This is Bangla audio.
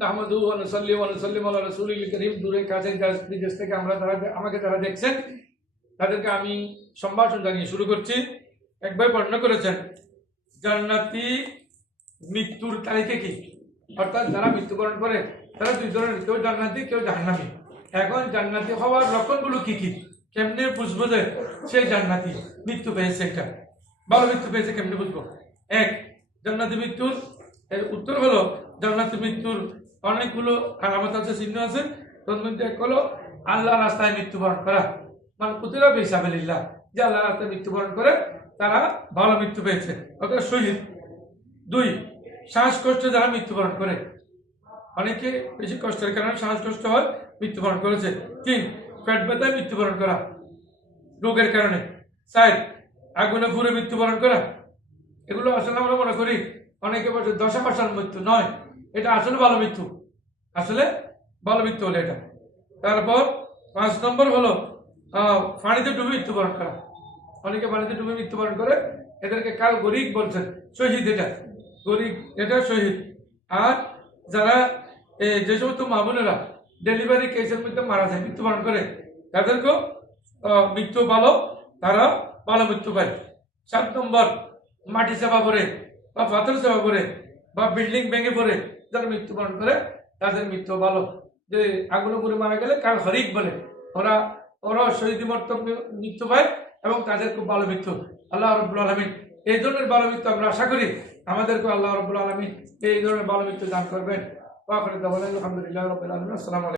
নাহমাদুহু ওয়া নুসাল্লি ওয়া নুসাল্লিমু আলা রাসূলিল কারীম। দূরে কাছে বিদেশ থেকে আমাকে যারা দেখছেন তাদেরকে আমি সম্ভাষণ জানিয়ে শুরু করছি। একবার বর্ণনা করেছেন জান্নাতি মৃত্যুর তালিকা কি, অর্থাৎ যারা মৃত্যুবরণ করে তারা দুই ধরনের, কেউ জান্নাতি কেউ জাহান্নামী। এখন জান্নাতি হওয়ার লক্ষণগুলো কি কি, কেমনে বুঝবো যে সেই জান্নাতি মৃত্যু পেয়েছে, একটা ভালো মৃত্যু পেয়েছে কেমনে বুঝবো? এক, জান্নাতি মৃত্যুর এর উত্তর হলো জান্নাতি মৃত্যুর অনেকগুলো আলামত আছে, চিহ্ন আছে। তার মধ্যে এক হলো আল্লাহ রাস্তায় মৃত্যুবরণ করা, মানে কুতিলা বিসাবিলিল্লাহ, যে আল্লাহ রাস্তায় মৃত্যুবরণ করে তারা ভালো মৃত্যু পেয়েছে, অর্থাৎ শহীদ। দুই, শ্বাসকষ্টে যারা মৃত্যুবরণ করে, অনেকে বেশি কষ্টের কারণে শ্বাসকষ্ট হয় মৃত্যুবরণ করেছে। তিন, পেট ব্যথায় মৃত্যুবরণ করা রোগের কারণে। চার, আগুনে পুড়ে মৃত্যুবরণ করা। এগুলো আসলে আমরা মনে করি অনেকে বলছে দশা পাশার মৃত্যু নয়, এটা আসলে ভালো মৃত্যু, আসলে ভালো মৃত্যু হলো এটা। তারপর 5 নম্বর হলো পানিতে ডুবে মৃত্যুবরণ করা। অনেকে পানিতে ডুবে মৃত্যুবরণ করে, এদেরকে কাল গরিব বলছেন, শহীদ এটা, গরিব এটা শহীদ। আর যারা যে সমস্ত মা বোনেরা ডেলিভারি কেসের মধ্যে মারা যায়, মৃত্যুবরণ করে, তাদেরকেও মৃত্যু ভালো, তারা ভালো মৃত্যু পায়। 7 নম্বর, মাটি চাপা পড়ে বা পাথর চাপা পড়ে বা বিল্ডিং ভেঙে পড়ে যারা মৃত্যুবরণ করে তাদের মৃত্যু ভালো। যে আগুনে পুড়ে মারা গেলে কাল হরিক বলে, ওরা শহীদ মর্তব মৃত্যু পায় এবং তাদের খুব ভালো মৃত্যু। আল্লাহ রাব্বুল আলামিন এই ধরনের ভালো মৃত্যু আমরা আশা করি আমাদেরকে আল্লাহ রাব্বুল আলামিন এই ধরনের ভালো মৃত্যু দান করবেন। ওয়া আখিরু দাওয়ানা আলহামদুলিল্লাহি রাব্বিল আলামিন। আসসালামু আলাইকুম।